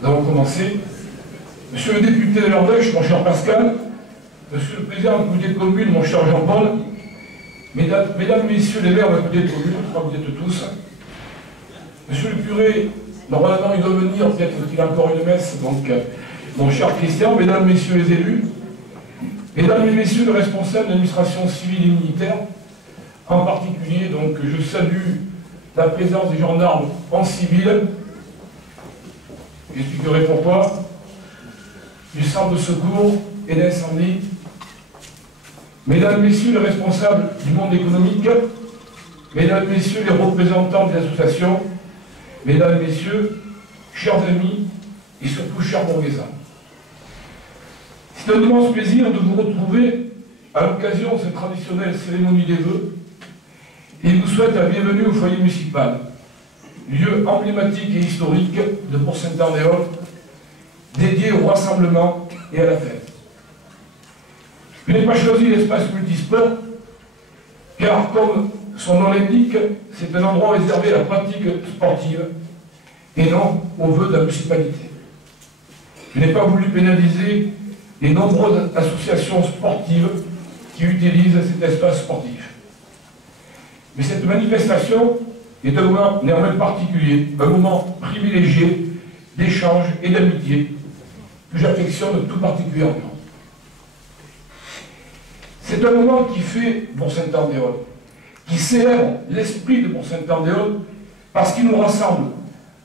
Nous allons commencer. Monsieur le député de l'Ardèche, mon cher Pascal, Monsieur le président de la communauté de communes, mon cher Jean-Paul, mesdames, messieurs les maires de la communauté de communes, je crois que vous êtes tous, Monsieur le curé, normalement il doit venir, peut-être qu'il a encore une messe, donc mon cher Christian, mesdames, messieurs les élus, mesdames et messieurs les responsables de l'administration civile et militaire, en particulier, donc je salue la présence des gendarmes en civil, j'expliquerai pourquoi, du centre de secours et d'incendie, mesdames, messieurs les responsables du monde économique, mesdames, messieurs les représentants des associations, mesdames, messieurs, chers amis et surtout chers Bourguésins. C'est un immense plaisir de vous retrouver à l'occasion de cette traditionnelle cérémonie des vœux et je vous souhaite la bienvenue au foyer municipal, lieu emblématique et historique de Bourg-Saint-Andéol, dédié au rassemblement et à la fête. Je n'ai pas choisi l'espace multisport, car comme son nom l'indique, c'est un endroit réservé à la pratique sportive et non aux vœux de la municipalité. Je n'ai pas voulu pénaliser les nombreuses associations sportives qui utilisent cet espace sportif. Mais cette manifestation est un moment néanmoins particulier, un moment privilégié d'échange et d'amitié que j'affectionne tout particulièrement. C'est un moment qui fait Bourg-Saint-Andéol, qui célèbre l'esprit de Bourg-Saint-Andéol parce qu'il nous rassemble,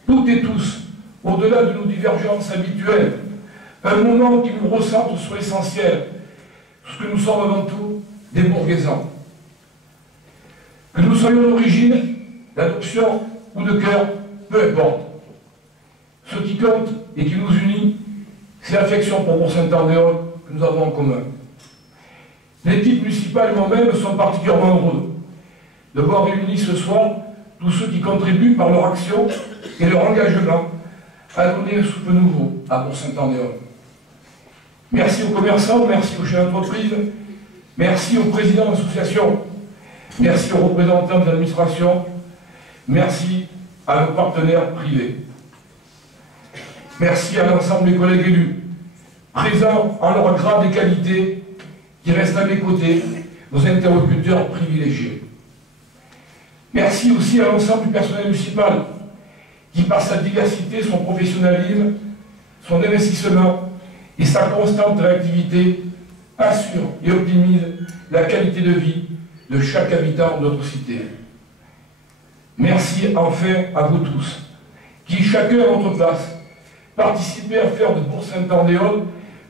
toutes et tous, au-delà de nos divergences habituelles, un moment qui nous recentre sur l'essentiel, parce que nous sommes avant tout des Bourguésans. Que nous soyons d'origine, d'adoption ou de cœur, peu importe. Ce qui compte et qui nous unit, c'est l'affection pour Bourg-Saint-Andéol que nous avons en commun. L'équipe municipale et moi-même sommes particulièrement heureux de voir réunis ce soir tous ceux qui contribuent par leur action et leur engagement à donner un souffle nouveau à Bourg-Saint-Andéol. Merci aux commerçants, merci aux chefs d'entreprise, merci aux présidents d'associations, merci aux représentants de l'administration, merci à nos partenaires privés. Merci à l'ensemble des collègues élus, présents en leur grade et qualité, qui restent à mes côtés, nos interlocuteurs privilégiés. Merci aussi à l'ensemble du personnel municipal, qui par sa diversité, son professionnalisme, son investissement et sa constante réactivité assure et optimise la qualité de vie de chaque habitant de notre cité. Merci enfin à vous tous, qui chacun à votre place, participez à faire de Bourg-Saint-Andéol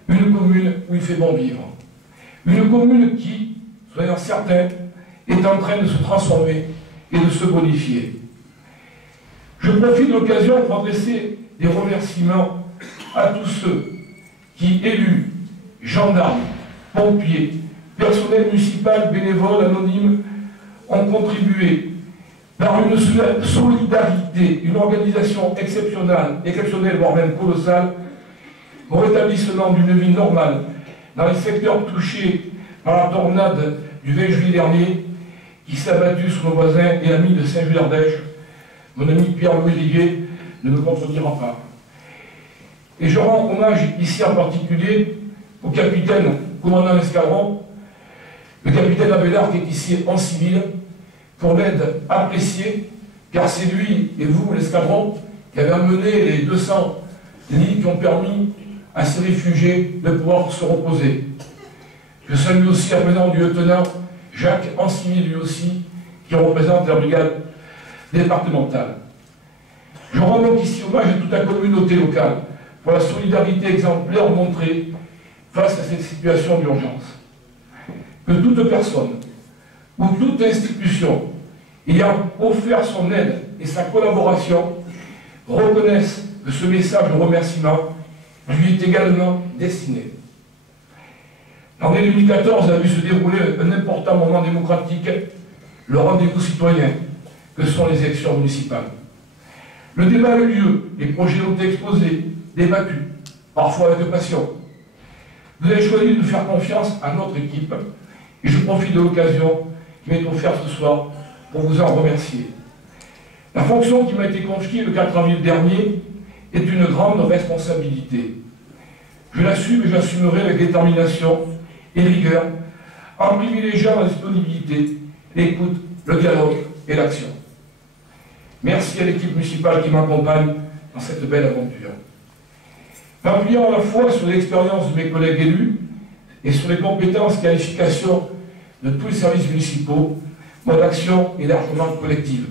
une commune où il fait bon vivre. Une commune qui, soyons certains, est en train de se transformer et de se bonifier. Je profite de l'occasion pour adresser des remerciements à tous ceux qui, élus, gendarmes, pompiers, personnel municipal, bénévoles, anonymes, ont contribué par une solidarité, une organisation exceptionnelle, voire même colossale, au rétablissement d'une vie normale dans les secteurs touchés par la tornade du 20 juillet dernier, qui s'est abattue sur nos voisins et amis de Saint-Just-d'Ardèche. Mon ami Pierre-Louis Liguet ne me contredira pas. Et je rends hommage ici en particulier au capitaine commandant l'escadron, le capitaine Abelard qui est ici en civil, pour l'aide appréciée, car c'est lui et vous, l'escadron, qui avez amené les 200 lits qui ont permis à ces réfugiés de pouvoir se reposer. Je salue aussi la présence du lieutenant Jacques en civil lui aussi, qui représente la brigade départementale. Je rends donc ici hommage à toute la communauté locale pour la solidarité exemplaire montrée face à cette situation d'urgence. Que toute personne ou toute institution ayant offert son aide et sa collaboration reconnaisse que ce message de remerciement lui est également destiné. L'année 2014 a vu se dérouler un important moment démocratique, le rendez-vous citoyen que sont les élections municipales. Le débat a eu lieu, les projets ont été exposés, débattus, parfois avec passion. Vous avez choisi de faire confiance à notre équipe et je profite de l'occasion qui m'est offerte ce soir pour vous en remercier. La fonction qui m'a été confiée le 4 avril dernier est une grande responsabilité. Je l'assume et j'assumerai avec détermination et rigueur, en privilégiant la disponibilité, l'écoute, le dialogue et l'action. Merci à l'équipe municipale qui m'accompagne dans cette belle aventure. M'appuyant à la fois sur l'expérience de mes collègues élus et sur les compétences et qualifications de tous les services municipaux, mon action est largement collective.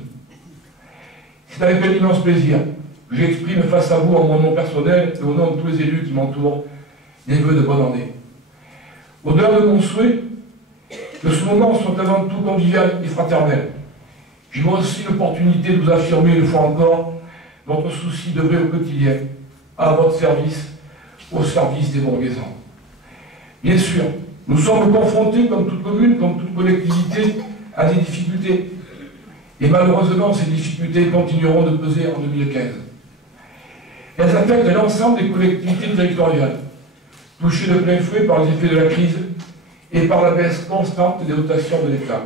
C'est avec un immense plaisir que j'exprime face à vous en mon nom personnel et au nom de tous les élus qui m'entourent des vœux de bonne année. Au-delà de mon souhait que ce moment soit avant tout convivial et fraternel, j'ai moi aussi l'opportunité de vous affirmer une fois encore votre souci d'œuvrer au quotidien à votre service, au service des Bourguésans. Bien sûr, nous sommes confrontés, comme toute commune, comme toute collectivité, à des difficultés. Et malheureusement, ces difficultés continueront de peser en 2015. Elles affectent l'ensemble des collectivités territoriales, touchées de plein fouet par les effets de la crise et par la baisse constante des dotations de l'État.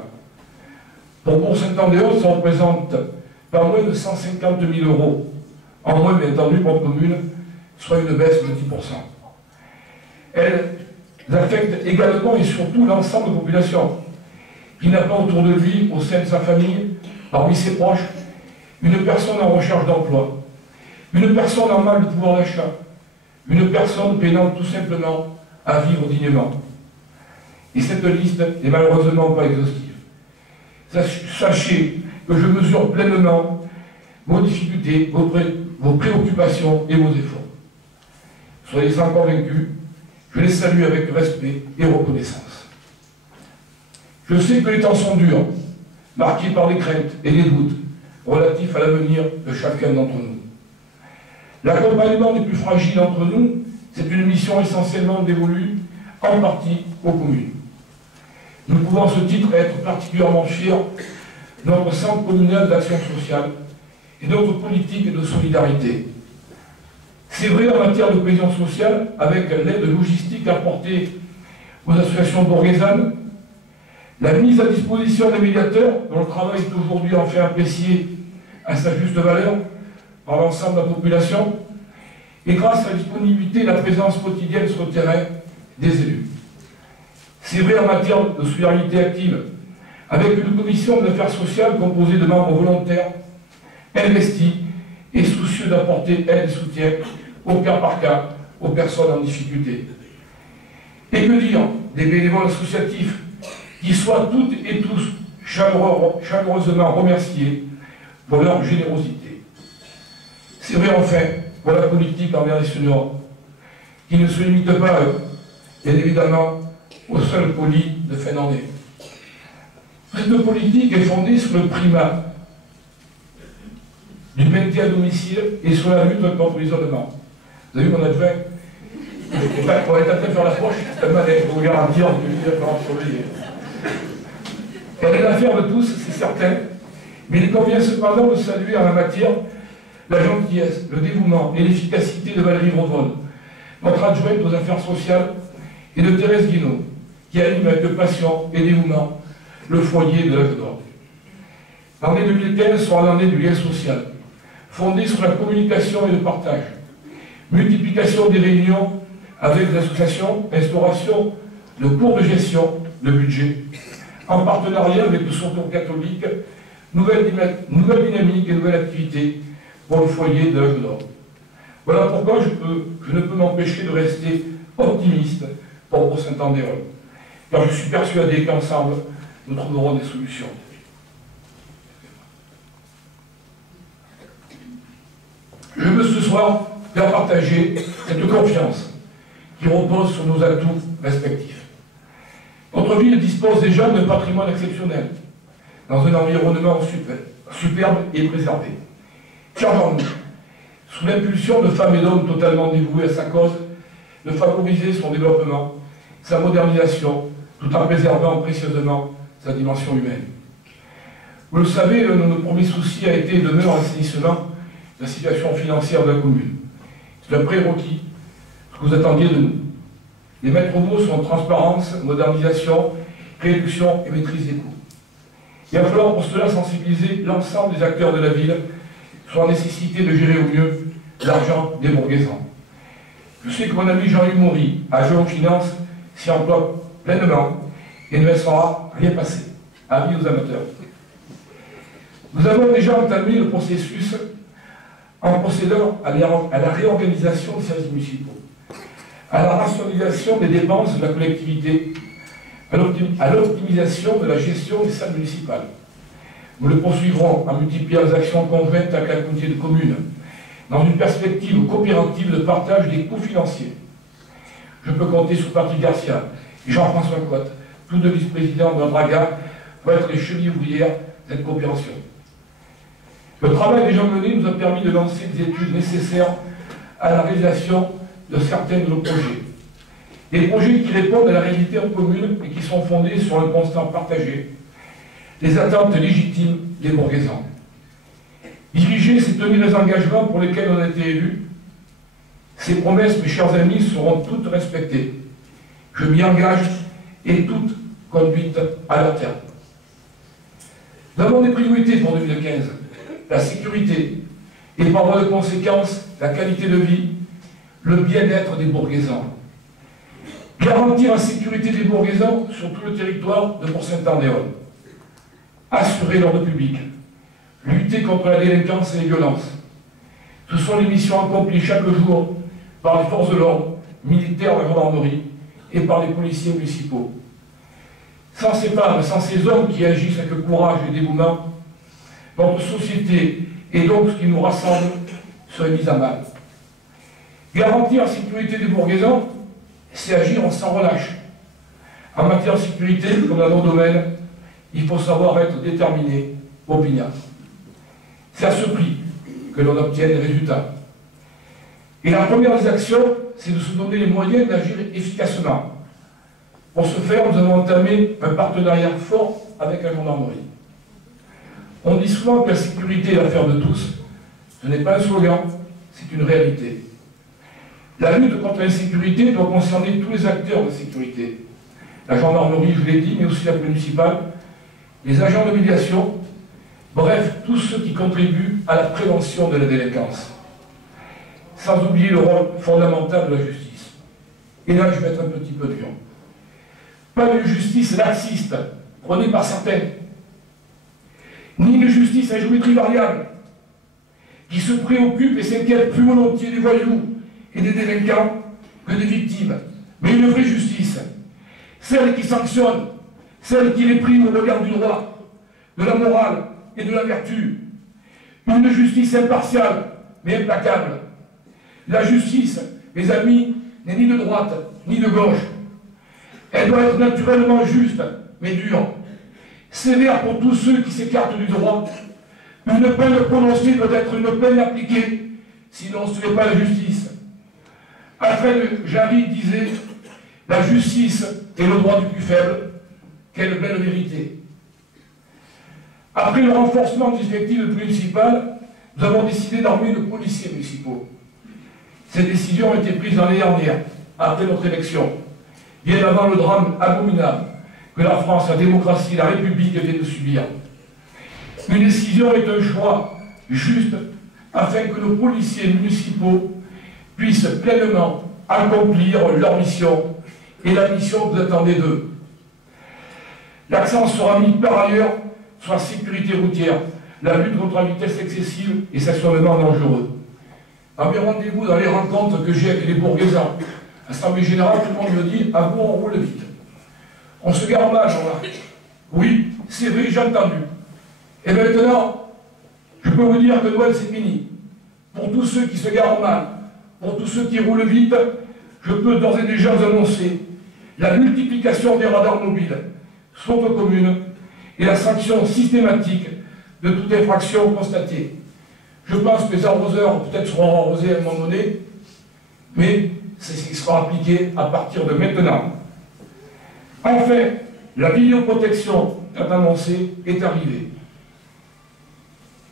Pour Bourg-Saint-Andéol, ça représente pas moins de 150 000 € en moins, bien entendu, pour une commune, soit une baisse de 10%. Elles affectent également et surtout l'ensemble de la population, qui n'a pas autour de lui, au sein de sa famille, parmi ses proches, une personne en recherche d'emploi, une personne en mal de pouvoir d'achat, une personne peinant tout simplement à vivre dignement. Et cette liste n'est malheureusement pas exhaustive. Sachez que je mesure pleinement vos difficultés, vos préoccupations et vos efforts. Soyez-en convaincus, je les salue avec respect et reconnaissance. Je sais que les temps sont durs, marqués par les craintes et les doutes relatifs à l'avenir de chacun d'entre nous. L'accompagnement des plus fragiles d'entre nous, c'est une mission essentiellement dévolue en partie aux communes. Nous pouvons à ce titre être particulièrement fiers de notre centre communal d'action sociale et de notre politique de solidarité. C'est vrai en matière de cohésion sociale, avec l'aide logistique apportée aux associations bourguésanes, la mise à disposition des médiateurs, dont le travail est aujourd'hui enfin apprécié à sa juste valeur par l'ensemble de la population, et grâce à la disponibilité et la présence quotidienne sur le terrain des élus. C'est vrai en matière de solidarité active, avec une commission d'affaires sociales composée de membres volontaires, investis et soucieux d'apporter aide et soutien au cas par cas aux personnes en difficulté. Et que dire des bénévoles associatifs qui soient toutes et tous chaleureusement remerciés pour leur générosité. C'est vrai enfin pour la politique envers les seniors, qui ne se limite pas, bien évidemment, au seul colis de fin d'année. Cette politique est fondée sur le primat du maintien à domicile et sur la lutte contre l'isolement. Vous avez vu qu'on a fait, on est en train de faire l'approche, tellement pour vous garantir que je vais surveiller. Elle est l'affaire de tous, c'est certain, mais il convient cependant de saluer en la matière la gentillesse, le dévouement et l'efficacité de Valérie Brodon, notre adjointe aux affaires sociales, et de Thérèse Guinaud, qui anime avec passion et dévouement le foyer de l'âge d'or. L'année 2015 sera l'année du lien social, fondée sur la communication et le partage, multiplication des réunions avec les associations, instauration de cours de gestion de budget, en partenariat avec le Secours catholique, nouvelle dynamique et nouvelle activité pour le foyer de l'âge d'or. Voilà pourquoi je ne peux m'empêcher de rester optimiste pour Saint-Andéol, car je suis persuadé qu'ensemble, nous trouverons des solutions. Je veux ce soir faire partager cette confiance qui repose sur nos atouts respectifs. Notre ville dispose déjà d'un patrimoine exceptionnel, dans un environnement superbe et préservé. Chargeons-nous, sous l'impulsion de femmes et d'hommes totalement dévoués à sa cause, de favoriser son développement, sa modernisation, tout en préservant précieusement sa dimension humaine. Vous le savez, notre premier souci a été et demeure l'assainissement de la situation financière de la commune. C'est un prérequis, ce que vous attendiez de nous. Les maîtres mots sont transparence, modernisation, réduction et maîtrise des coûts. Il va falloir pour cela sensibiliser l'ensemble des acteurs de la ville sur la nécessité de gérer au mieux l'argent des Bourguésans. Je sais que mon ami Jean-Hugues Maury, agent en finance, s'y emploie pleinement et ne laissera rien passer. Avis aux amateurs. Nous avons déjà entamé le processus en procédant à la réorganisation des services municipaux, à la rationalisation des dépenses de la collectivité, à l'optimisation de la gestion des salles municipales. Nous le poursuivrons en multipliant les actions conjointes avec la communauté de communes, dans une perspective coopérative de partage des coûts financiers. Je peux compter sur Patrick Garcia et Jean-François Cotte, tous deux vice-présidents de la Draga, pour être les chevilles ouvrières de cette coopération. Le travail déjà mené nous a permis de lancer des études nécessaires à la réalisation de certains de nos projets. Des projets qui répondent à la réalité en commune et qui sont fondés sur un constat partagé, les attentes légitimes des Bourguésans. Diriger, c'est tenir les engagements pour lesquels on a été élus. Ces promesses, mes chers amis, seront toutes respectées. Je m'y engage et toutes conduites à leur terme. Nous avons des priorités pour 2015. La sécurité et par voie de conséquence, la qualité de vie, le bien-être des Bourguésans. Garantir la sécurité des Bourguésans sur tout le territoire de Bourg-Saint-Andéol. Assurer l'ordre public. Lutter contre la délinquance et les violences. Ce sont les missions accomplies chaque jour par les forces de l'ordre, militaires de la gendarmerie et par les policiers municipaux. Sans ces femmes, sans ces hommes qui agissent avec courage et dévouement, notre société et donc ce qui nous rassemble serait mise à mal. Garantir la sécurité des Bourguésans, c'est agir sans relâche. En matière de sécurité, comme dans nos domaines, il faut savoir être déterminé, opiniâtre. C'est à ce prix que l'on obtient des résultats. Et la première des actions, c'est de se donner les moyens d'agir efficacement. Pour ce faire, nous avons entamé un partenariat fort avec la gendarmerie. On dit souvent que la sécurité est l'affaire de tous. Ce n'est pas un slogan, c'est une réalité. La lutte contre l'insécurité doit concerner tous les acteurs de sécurité. La gendarmerie, je l'ai dit, mais aussi la police municipale, les agents de médiation, bref, tous ceux qui contribuent à la prévention de la délinquance. Sans oublier le rôle fondamental de la justice. Et là, je vais être un petit peu dur. Pas de justice laxiste, prônée par certains, ni de justice à géométrie variable, qui se préoccupe et s'inquiète plus volontiers des voyous et des délinquants que des victimes, mais une vraie justice, celle qui sanctionne, celle qui réprime au regard du droit, de la morale et de la vertu, une justice impartiale mais implacable. La justice, mes amis, n'est ni de droite ni de gauche. Elle doit être naturellement juste, mais dure. Sévère pour tous ceux qui s'écartent du droit. Une peine prononcée doit être une peine appliquée, sinon ce n'est pas la justice. Alfred Jarry disait « La justice est le droit du plus faible. Quelle belle vérité !» Après le renforcement des effectifs municipaux, nous avons décidé d'armer nos policiers municipaux. Cette décision a été prise l'année dernière, après notre élection, bien avant le drame abominable que la France, la démocratie, la République viennent de subir. Une décision est un choix juste afin que nos policiers municipaux puissent pleinement accomplir leur mission et la mission que vous attendez d'eux. L'accent sera mis par ailleurs sur la sécurité routière, la lutte contre la vitesse excessive et sexuellement dangereux. Dans mes rendez-vous, dans les rencontres que j'ai avec les Bourguésans, à l'Assemblée générale, tout le monde me dit « Ah bon, on roule vite. On se gare mal, Jean-Marc. » Oui, c'est vrai, j'ai entendu. Et maintenant, je peux vous dire que Noël, c'est fini. Pour tous ceux qui se garent mal, pour tous ceux qui roulent vite, je peux d'ores et déjà vous annoncer la multiplication des radars mobiles sur nos communes et la sanction systématique de toute infraction constatée. Je pense que les arroseurs peut-être seront arrosés à un moment donné, mais c'est ce qui sera appliqué à partir de maintenant. Enfin, la vidéoprotection, tant annoncée, est arrivée.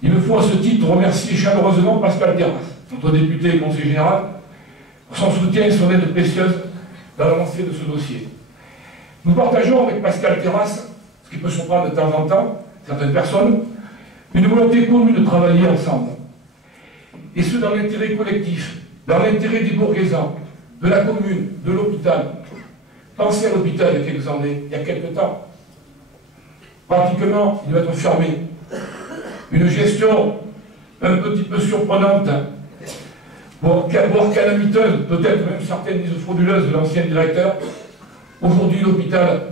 Il me faut à ce titre remercier chaleureusement Pascal Terrasse, notre député et conseiller général, pour son soutien et son aide précieuse dans l'avancée de ce dossier. Nous partageons avec Pascal Terrasse, ce qui peut surprendre de temps en temps certaines personnes, une volonté commune de travailler ensemble. et ce dans l'intérêt collectif, dans l'intérêt des Bourguésans, de la commune, de l'hôpital. Pensez à l'hôpital il y a quelques années, il y a quelques temps. Pratiquement, il doit être fermé. Une gestion un petit peu surprenante, voire calamiteuse, peut-être même certaines disent frauduleuse de l'ancien directeur. Aujourd'hui, l'hôpital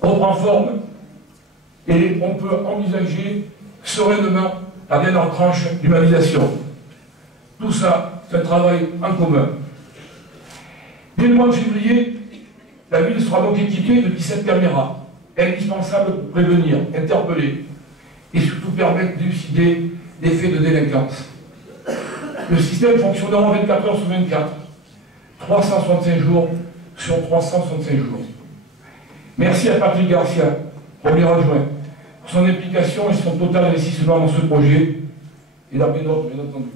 reprend forme et on peut envisager sereinement la dernière tranche d'humanisation. Tout ça, c'est un travail en commun. Dès le mois de février, la ville sera donc équipée de 17 caméras, indispensables pour prévenir, interpeller et surtout permettre d'élucider des faits de délinquance. Le système fonctionnera 24 heures sur 24, 365 jours sur 365 jours. Merci à Patrick Garcia, premier adjoint, pour son implication et son total investissement dans ce projet, et la bien entendu.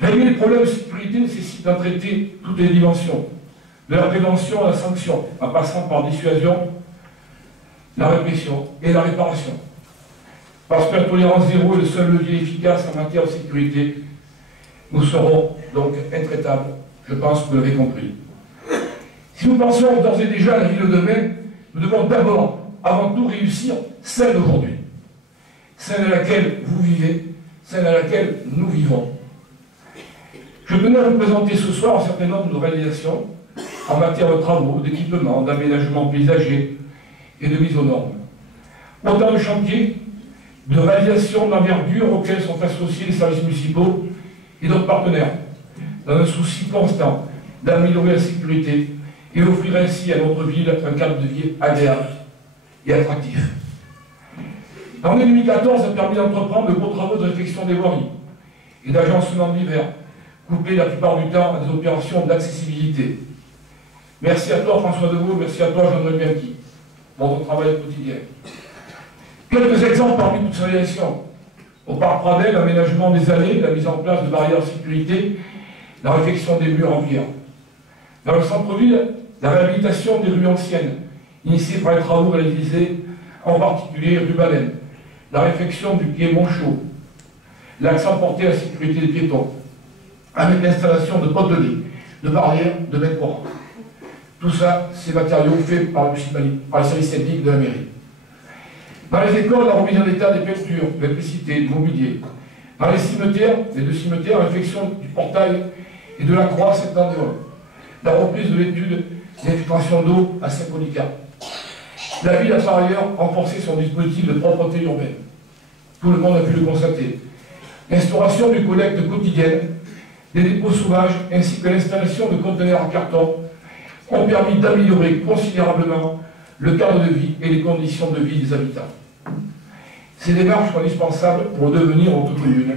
Régler les problèmes de sécurité nécessite d'en traiter toutes les dimensions, de la prévention à la sanction, en passant par dissuasion, la répression et la réparation. Parce que la tolérance zéro est le seul levier efficace en matière de sécurité, nous serons donc intraitables. Je pense que vous l'avez compris. Si nous pensons d'ores et déjà à la ville de demain, nous devons d'abord, avant tout, réussir celle d'aujourd'hui. Celle à laquelle vous vivez, celle à laquelle nous vivons. Je tenais à vous présenter ce soir un certain nombre de réalisations en matière de travaux, d'équipement, d'aménagement paysager et de mise aux normes. Autant de chantiers, de réalisations d'envergure auxquels sont associés les services municipaux et d'autres partenaires, dans un souci constant d'améliorer la sécurité et offrir ainsi à notre ville un cadre de vie agréable et attractif. L'année 2014 a permis d'entreprendre de gros travaux de réfection des voiries et d'agencement de l'hiver, couplés la plupart du temps à des opérations d'accessibilité. Merci à toi François Deveau, merci à toi Jean-Noël Bianchi pour votre travail quotidien. Quelques exemples parmi toutes ces réalisations. Au parc Pradel, l'aménagement des allées, la mise en place de barrières de sécurité, la réfection des murs en pierre. Dans le centre-ville, la réhabilitation des rues anciennes, initiée par les travaux réalisés, en particulier rue Baleine, la réfection du quai Montchaud, l'accent porté à la sécurité des piétons, avec l'installation de potes de lit, de barrières, de bêtes courants. Tout ça, ces matériaux faits par les services techniques de la mairie. Dans les écoles, la remise en état des peintures, de l'électricité, du mobilier. Dans les cimetières, les deux cimetières, la réfection du portail et de la croix à Saint-Andéol. La reprise de l'étude d'infiltration d'eau à Saint-Polycarpe. La ville a par ailleurs renforcé son dispositif de propreté urbaine. Tout le monde a pu le constater. L'instauration du collecte quotidienne, des dépôts sauvages ainsi que l'installation de conteneurs en carton ont permis d'améliorer considérablement le cadre de vie et les conditions de vie des habitants. Ces démarches sont indispensables pour le devenir de notre commune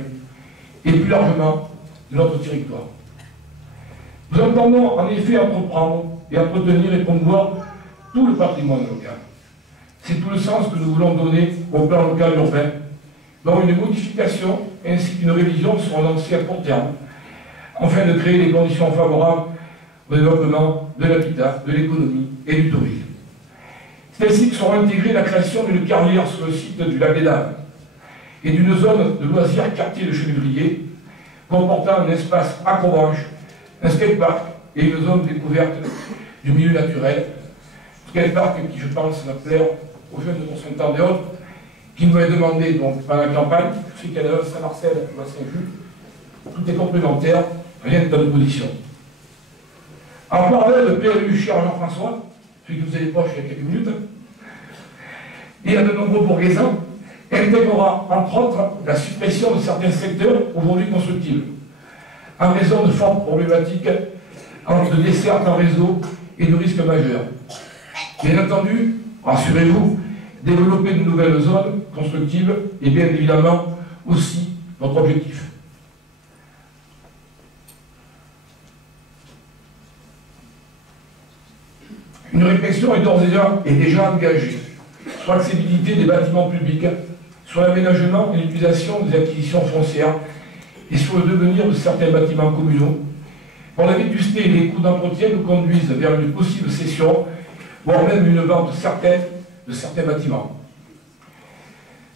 et plus largement de notre territoire. Nous entendons en effet entreprendre et entretenir et promouvoir tout le patrimoine local. C'est tout le sens que nous voulons donner au plan local urbain, dont une modification ainsi qu'une révision seront lancées à court terme, afin de créer les conditions favorables au développement de l'habitat, de l'économie et du tourisme. C'est ainsi que sera intégrée la création d'une carrière sur le site du lac des Dames et d'une zone de loisirs quartier de Chenevrier, comportant un espace acrobranche, un skatepark et une zone découverte du milieu naturel. Skatepark qui, je pense, va plaire aux jeunes de Saint-Andéol, qui nous avaient demandé donc, par la campagne, je sais qu'il y en a un Saint-Marcel ou à Saint-Just, tout est complémentaire, rien n'est à l'opposition. En parallèle, le PLU cher Jean-François, celui que vous avez proche il y a quelques minutes, et à de nombreux bourguésans, intégrera entre autres la suppression de certains secteurs aujourd'hui constructibles, en raison de fortes problématiques entre desserte en réseau et de risques majeurs. Bien entendu, rassurez-vous, développer de nouvelles zones constructibles est bien évidemment aussi notre objectif. Une réflexion est d'ores et déjà engagée sur l'accessibilité des bâtiments publics, sur l'aménagement et l'utilisation des acquisitions foncières et sur le devenir de certains bâtiments communaux, dont la vétusté et les coûts d'entretien nous conduisent vers une possible cession, voire même une vente certaine de certains bâtiments.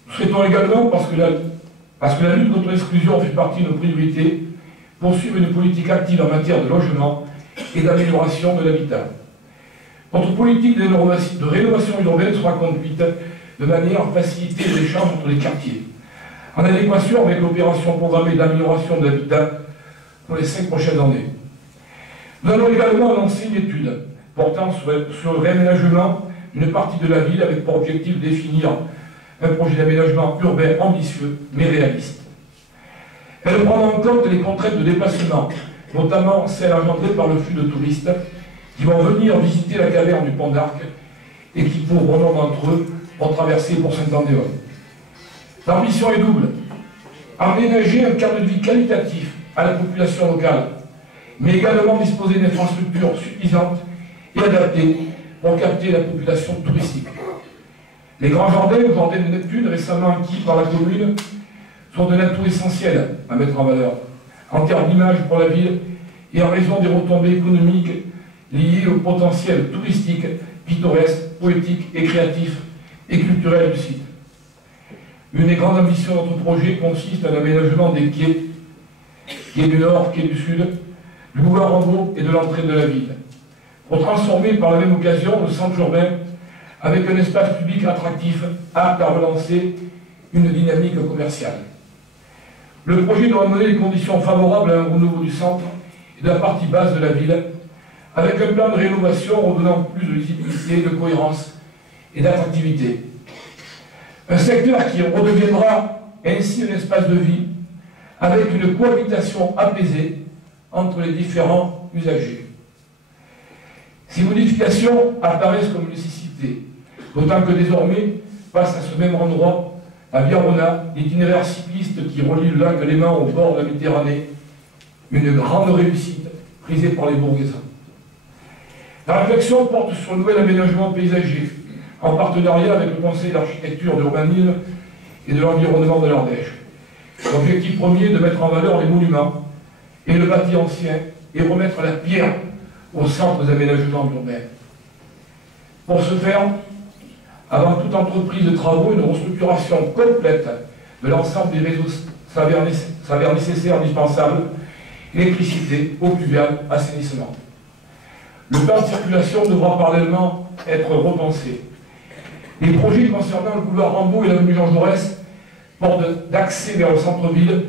Nous souhaitons également, parce que Parce que la lutte contre l'exclusion fait partie de nos priorités, poursuivre une politique active en matière de logement et d'amélioration de l'habitat. Notre politique de rénovation urbaine sera conduite de manière à faciliter l'échange entre les quartiers, en adéquation avec l'opération programmée d'amélioration de l'habitat pour les 5 prochaines années. Nous allons également lancer une étude portant sur le réaménagement d'une partie de la ville avec pour objectif de définir un projet d'aménagement urbain ambitieux mais réaliste. Elle prendra en compte les contraintes de déplacement, notamment celles engendrées par le flux de touristes qui vont venir visiter la caverne du Pont d'Arc et qui, pour bon nombre d'entre eux, vont traverser pour Saint-Andéol. L'ambition est double. Aménager un cadre de vie qualitatif à la population locale, mais également disposer d'infrastructures suffisantes et adaptées pour capter la population touristique. Les grands jardins ou jardins de Neptune, récemment acquis par la commune, sont un atout essentiel à mettre en valeur, en termes d'image pour la ville et en raison des retombées économiques liées au potentiel touristique, pittoresque, poétique et créatif et culturel du site. Une des grandes ambitions de notre projet consiste à l'aménagement des quais, quai du Nord, quai du Sud, du boulevard Rambaud et de l'entrée de la ville, pour transformer par la même occasion le centre urbain avec un espace public attractif apte à relancer une dynamique commerciale. Le projet doit amener les conditions favorables à un renouveau du centre et de la partie basse de la ville, avec un plan de rénovation redonnant plus de visibilité, de cohérence et d'attractivité. Un secteur qui redeviendra ainsi un espace de vie, avec une cohabitation apaisée entre les différents usagers. Ces modifications apparaissent comme une nécessité, d'autant que désormais, face à ce même endroit, à Virona, l'itinéraire cycliste qui relie le lac Léman au bord de la Méditerranée, une grande réussite prisée par les Bourguesins. La réflexion porte sur le nouvel aménagement paysager, en partenariat avec le Conseil d'architecture, d'urbanisme et de l'environnement de l'Ardèche. L'objectif premier est de mettre en valeur les monuments et le bâti ancien et remettre la pierre au centre des aménagements urbains. Pour ce faire, avant toute entreprise de travaux, une restructuration complète de l'ensemble des réseaux s'avère nécessaire, indispensable: électricité, eau pluviale, assainissement. Le plan de circulation devra parallèlement être repensé. Les projets concernant le boulevard Rambaud et l'avenue Jean Jaurès, portent d'accès vers le centre-ville,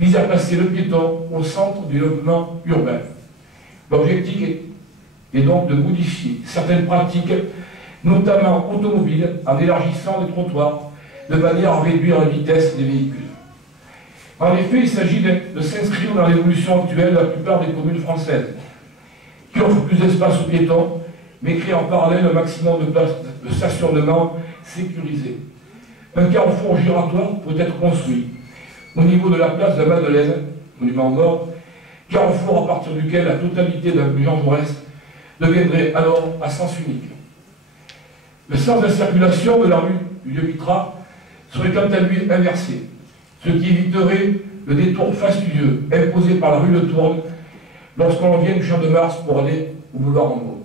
visent à placer le piéton au centre du développement urbain. L'objectif est donc de modifier certaines pratiques, notamment automobiles, en élargissant les trottoirs, de manière à réduire la vitesse des véhicules. En effet, il s'agit de s'inscrire dans l'évolution actuelle de la plupart des communes françaises, qui offrent plus d'espace aux piétons, mais créent en parallèle un maximum de places de stationnement sécurisées. Un carrefour giratoire peut être construit au niveau de la place de la Madeleine, monument mort, carrefour à partir duquel la totalité de l'avenue Jean Jaurès deviendrait alors à sens unique. Le sens de la circulation de la rue du Vieux-Mitra serait quant à lui inversé, ce qui éviterait le détour fastidieux imposé par la rue de Tourne lorsqu'on vient du Champ de Mars pour aller au boulevard Rambaud.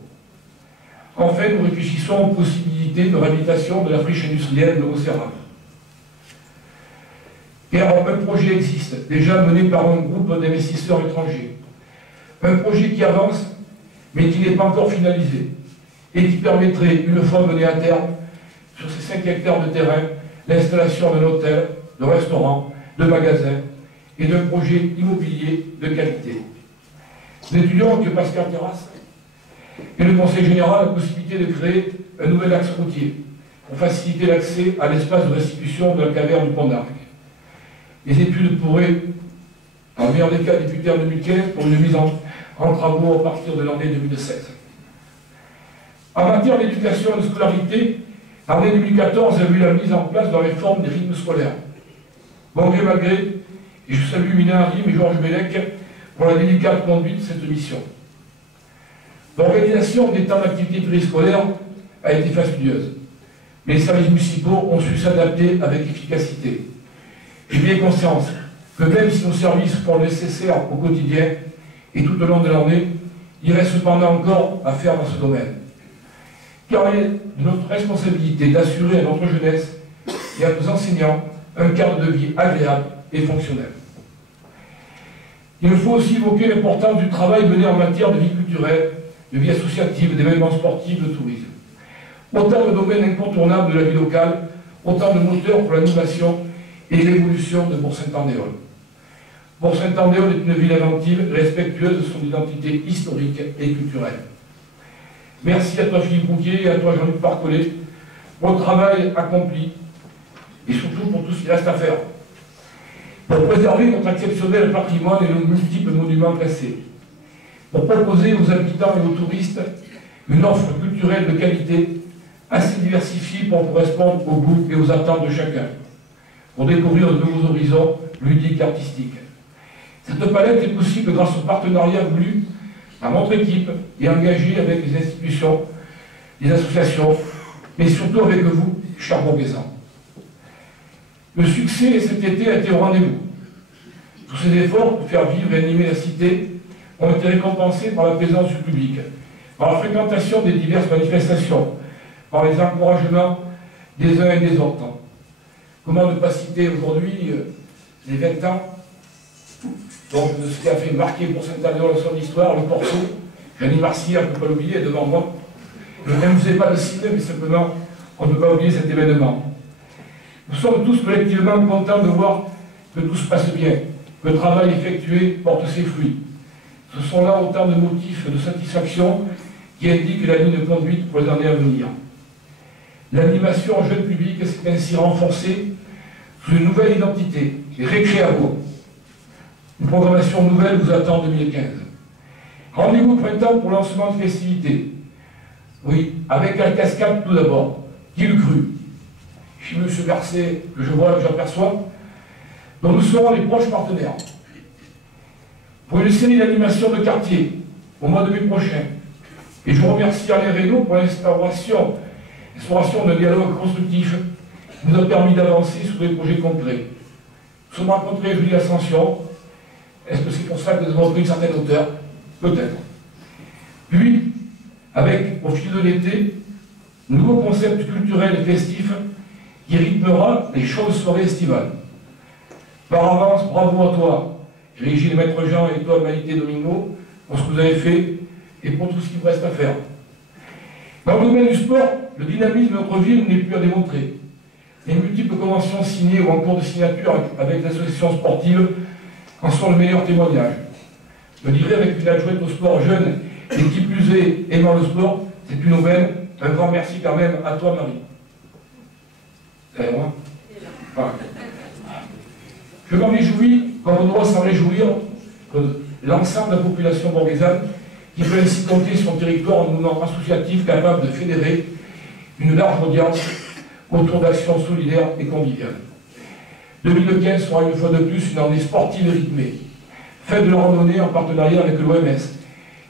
Enfin, nous réfléchissons aux possibilités de réhabilitation de la friche industrielle de Auxerre. Car un projet existe, déjà mené par un groupe d'investisseurs étrangers. Un projet qui avance, mais qui n'est pas encore finalisé, et qui permettrait, une fois mené à terme, sur ces 5 hectares de terrain, l'installation d'un hôtel, de restaurant, de magasins et d'un projet immobilier de qualité. Nous étudions que Pascal Terrasse et le Conseil général la possibilité de créer un nouvel axe routier pour faciliter l'accès à l'espace de restitution de la caverne du Pont d'Arc. Les études pourraient, en meilleur des cas, débuter en 2015 pour une mise en travaux à partir de l'année 2016. En matière d'éducation et de scolarité, l'année 2014 a vu la mise en place de la réforme des rythmes scolaires. Bon gré mal gré, et je salue Mina Harim et Georges Bellec pour la délicate conduite de cette mission. L'organisation des temps d'activité périscolaire a été fastidieuse, mais les services municipaux ont su s'adapter avec efficacité. J'ai bien conscience que même si nos services font le nécessaire au quotidien et tout au long de l'année, il reste cependant encore à faire dans ce domaine. Car il est de notre responsabilité d'assurer à notre jeunesse et à nos enseignants un cadre de vie agréable et fonctionnel. Il me faut aussi évoquer l'importance du travail mené en matière de vie culturelle, de vie associative, d'événements sportifs, de tourisme. Autant de domaines incontournables de la vie locale, autant de moteurs pour l'innovation et l'évolution de Bourg-Saint-Andéol. Bourg-Saint-Andéol est une ville inventive, respectueuse de son identité historique et culturelle. Merci à toi Philippe Bouquier et à toi Jean-Luc Parcollet pour le travail accompli et surtout pour tout ce qu'il reste à faire pour préserver notre exceptionnel patrimoine et nos multiples monuments classés, pour proposer aux habitants et aux touristes une offre culturelle de qualité assez diversifiée pour correspondre aux goûts et aux attentes de chacun, pour découvrir de nouveaux horizons ludiques et artistiques. Cette palette est possible grâce au partenariat voulu par notre équipe et engagé avec les institutions, les associations, mais surtout avec vous, chers Bourguesans. Le succès cet été a été au rendez-vous. Tous ces efforts pour faire vivre et animer la cité ont été récompensés par la présence du public, par la fréquentation des diverses manifestations, par les encouragements des uns et des autres. Comment ne pas citer aujourd'hui les 20 ans donc, de ce qui a fait marquer pour Saint-Andéol dans son histoire, le Porto. Jeannie Marcia, on ne peut pas l'oublier, devant moi. Je ne vous ai pas le citer, mais simplement, on ne peut pas oublier cet événement. Nous sommes tous collectivement contents de voir que tout se passe bien, que le travail effectué porte ses fruits. Ce sont là autant de motifs de satisfaction qui indiquent la ligne de conduite pour les années à venir. L'animation jeune public s'est ainsi renforcée sous une nouvelle identité, Récréabo. Une programmation nouvelle vous attend en 2015. Rendez-vous au printemps pour le lancement de festivités. Oui, avec la cascade tout d'abord. Qui le cru? Chez M. Bercet, que je vois, que j'aperçois, dont nous serons les proches partenaires. Pour une série d'animations de quartier, au mois de mai prochain. Et je remercie Alain Reynaud pour l'instauration d'un dialogue constructif qui nous a permis d'avancer sur des projets concrets. Nous sommes rencontrés Julie Ascension. Est-ce que c'est pour ça que nous avons pris une certaine hauteur? Peut-être. Puis, avec, au fil de l'été, un nouveau concept culturel et festif qui rythmera les chaudes soirées estivales. Par avance, bravo à toi, Régine Maître Jean et toi, Maïté Domingo, pour ce que vous avez fait et pour tout ce qu'il vous reste à faire. Dans le domaine du sport, le dynamisme de notre ville n'est plus à démontrer. Les multiples conventions signées ou en cours de signature avec les associations sportives en sont le meilleur témoignage. Je dirais avec une adjointe au sport jeune et qui plus est aimant le sport, c'est une aubaine. Un grand merci quand même à toi, Marie. C'est moi. Voilà. Je m'en réjouis, comme on doit s'en réjouir, que l'ensemble de la population bourguésane qui peut ainsi compter sur son territoire en mouvement associatif capable de fédérer une large audience autour d'actions solidaires et conviviales. 2015 sera une fois de plus une année sportive et rythmée, fête de la randonnée en partenariat avec l'OMS,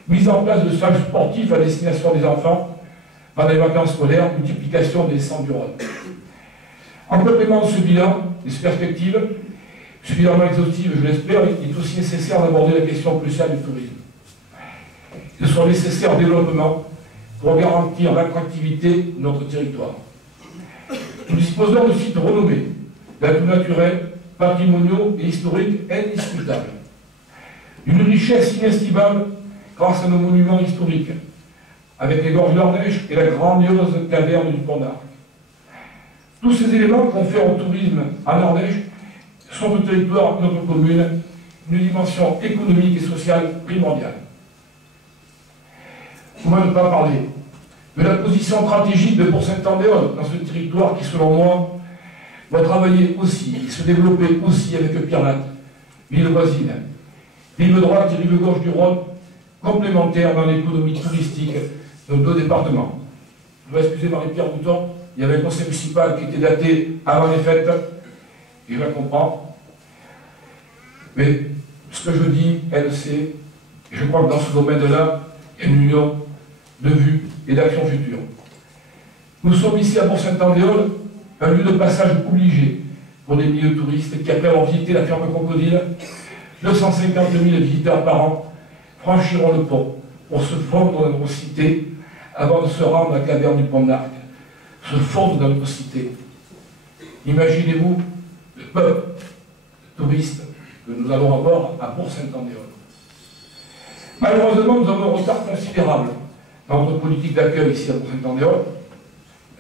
mise en place de stages sportifs à destination des enfants pendant les vacances scolaires, multiplication des centres du Rhône. En complément de ce bilan, des perspectives, suffisamment exhaustives, je l'espère, il est aussi nécessaire d'aborder la question cruciale du tourisme. Ils sont nécessaires au développement pour garantir l'attractivité de notre territoire. Nous disposons de sites renommés, d'atouts naturels, patrimoniaux et historiques indiscutables. Une richesse inestimable grâce à nos monuments historiques, avec les gorges d'Ardèche et la grandiose caverne du Pont d'Arc. Tous ces éléments confèrent au tourisme en Ardèche, sur le territoire de notre commune, une dimension économique et sociale primordiale. Comment ne pas parler de la position stratégique de Bourg-Saint-Andéol dans ce territoire qui, selon moi, doit travailler aussi et se développer aussi avec Pierre-Latte, ville voisine, rive droite et rive gauche du Rhône, complémentaires dans l'économie touristique de nos deux départements. Je dois excuser Marie-Pierre Bouton, il y avait un conseil municipal qui était daté avant les fêtes, et je la comprends. Mais ce que je dis, elle sait, et je crois que dans ce domaine-là, il y a une union de vues et d'actions futures. Nous sommes ici à Bourg-Saint-Andéol, un lieu de passage obligé pour des milliers de touristes qui, après avoir visité la ferme Crocodile, 250 000 visiteurs par an franchiront le pont pour se fondre dans notre cité avant de se rendre à la caverne du Pont d'Arc. Se fondre dans notre cité. Imaginez-vous le peuple touristes que nous allons avoir à Bourg-Saint-Andéol. Malheureusement, nous avons un retard considérable dans notre politique d'accueil ici à Bourg-Saint-Andéol.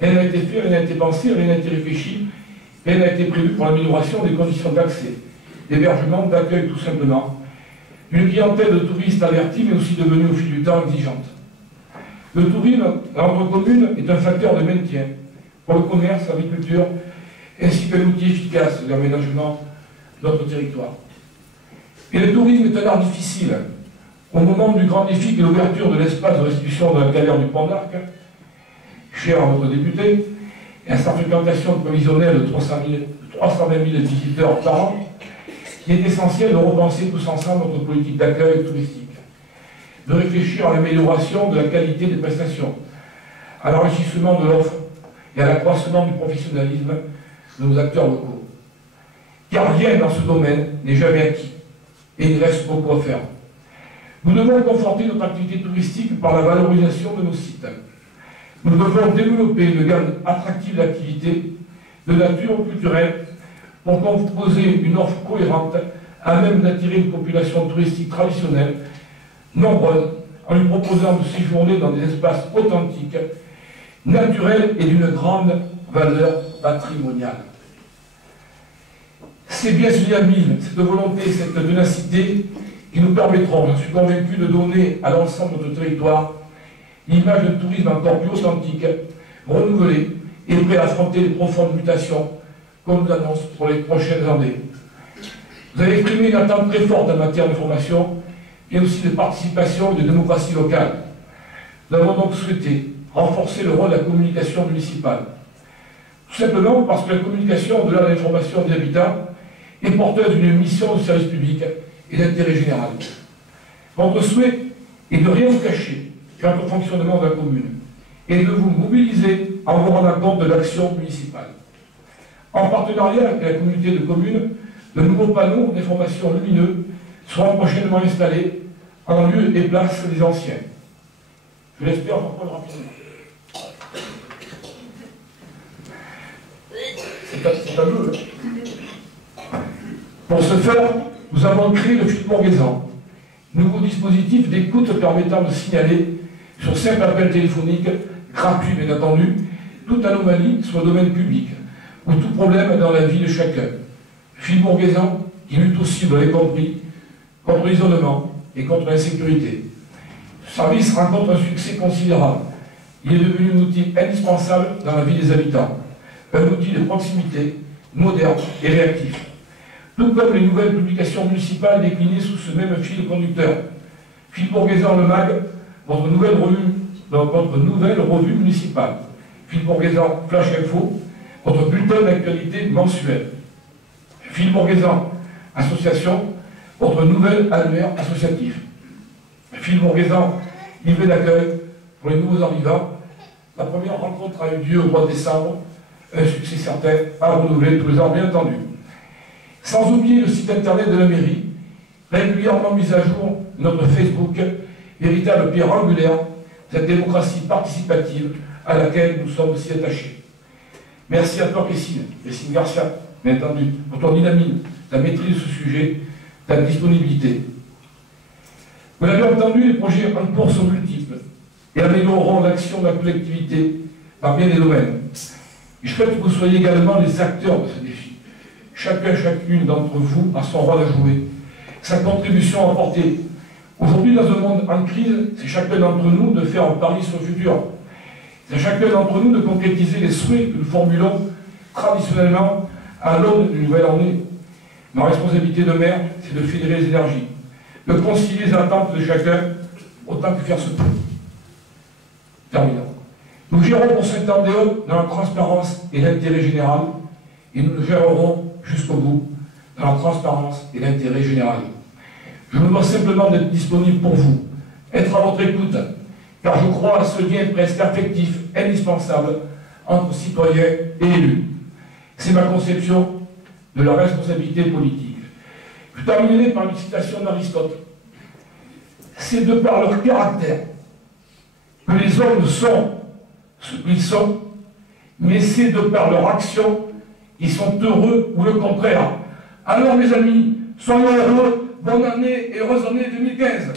Rien n'a été fait, rien n'a été pensé, rien n'a été réfléchi, rien n'a été prévu pour l'amélioration des conditions d'accès, d'hébergement, d'accueil tout simplement. Une clientèle de touristes avertis, mais aussi devenue au fil du temps exigeante. Le tourisme dans notre commune est un facteur de maintien pour le commerce, l'agriculture, ainsi qu'un outil efficace de l'aménagement de notre territoire. Et le tourisme est un art difficile. Au moment du grand défi qui est l'ouverture de l'espace de restitution de la galère du Pont d'Arc, cher à notre député, et à sa fréquentation prévisionnelle de 320 000 visiteurs par an, il est essentiel de repenser tous ensemble notre politique d'accueil touristique, de réfléchir à l'amélioration de la qualité des prestations, à l'enrichissement de l'offre et à l'accroissement du professionnalisme de nos acteurs locaux. Car rien dans ce domaine n'est jamais acquis, et il reste beaucoup à faire. Nous devons conforter notre activité touristique par la valorisation de nos sites. Nous devons développer une gamme attractive d'activités de nature culturelle pour composer une offre cohérente à même d'attirer une population touristique traditionnelle, nombreuse, en lui proposant de séjourner dans des espaces authentiques, naturels et d'une grande valeur patrimoniale. C'est bien ce lien mille, cette volonté, cette ténacité qui nous permettront, je suis convaincu, de donner à l'ensemble de notre territoire l'image d'un tourisme encore plus authentique, renouvelé et prêt à affronter les profondes mutations qu'on nous annonce pour les prochaines années. Vous avez exprimé une attente très forte en matière de formation et aussi de participation et de démocratie locale. Nous avons donc souhaité renforcer le rôle de la communication municipale. Tout simplement parce que la communication, au-delà de l'information des habitants, est porteuse d'une mission de service public et d'intérêt général. Votre souhait est de rien vous cacher quant au fonctionnement de la commune et de vous mobiliser en vous rendant compte de l'action municipale. En partenariat avec la communauté de communes, de nouveaux panneaux d'information lumineux seront prochainement installés en lieu et place des anciens. Je l'espère reprendre rapidement. C'est à nous. Pour ce faire, nous avons créé le fil Bourguaisan, nouveau dispositif d'écoute permettant de signaler sur simple appel téléphonique, gratuit bien entendu, toute anomalie sur le domaine public ou tout problème dans la vie de chacun. Fil Bourguaisan qui lutte aussi, vous l'avez compris, contre l'isolement et contre l'insécurité. Ce service rencontre un succès considérable. Il est devenu un outil indispensable dans la vie des habitants, un outil de proximité, moderne et réactif. Tout comme les nouvelles publications municipales déclinées sous ce même fil conducteur. Fil Bourguaisan le MAG, votre nouvelle revue municipale. Fil Bourguaisan Flash Info, votre bulletin d'actualité mensuel. Fil Bourguaisan Association, votre nouvel annuaire associatif. Fil Bourguaisan livret d'accueil pour les nouveaux arrivants. La première rencontre a eu lieu au mois de décembre, un succès certain à renouveler tous les ans bien entendu. Sans oublier le site internet de la mairie, régulièrement mis à jour notre Facebook, véritable pierre angulaire de cette démocratie participative à laquelle nous sommes si attachés. Merci à toi, Christine Garcia, bien entendu, pour ton dynamisme, ta maîtrise de ce sujet, ta disponibilité. Vous l'avez entendu, les projets en cours sont multiples et amélioreront l'action de la collectivité par bien des domaines. Et je souhaite que vous soyez également les acteurs de ce défi. Chacune d'entre vous a son rôle à jouer, sa contribution à apporter. Aujourd'hui, dans un monde en crise, c'est chacun d'entre nous de faire un pari sur le futur. C'est chacun d'entre nous de concrétiser les souhaits que nous formulons traditionnellement à l'aune d'une nouvelle année. Ma responsabilité de maire, c'est de fédérer les énergies, de concilier les attentes de chacun autant que faire se peut. Terminant. Nous gérons pour Saint-Andéol dans la transparence et l'intérêt général, et nous le gérerons jusqu'au bout dans la transparence et l'intérêt général. Je me dois simplement d'être disponible pour vous, être à votre écoute, car je crois à ce lien presque affectif, indispensable, entre citoyens et élus. C'est ma conception de la responsabilité politique. Je terminerai par une citation d'Aristote. C'est de par leur caractère que les hommes sont ce qu'ils sont, mais c'est de par leur action qu'ils sont heureux ou le contraire. Alors mes amis, soyons heureux, bonne année et heureuse année 2015.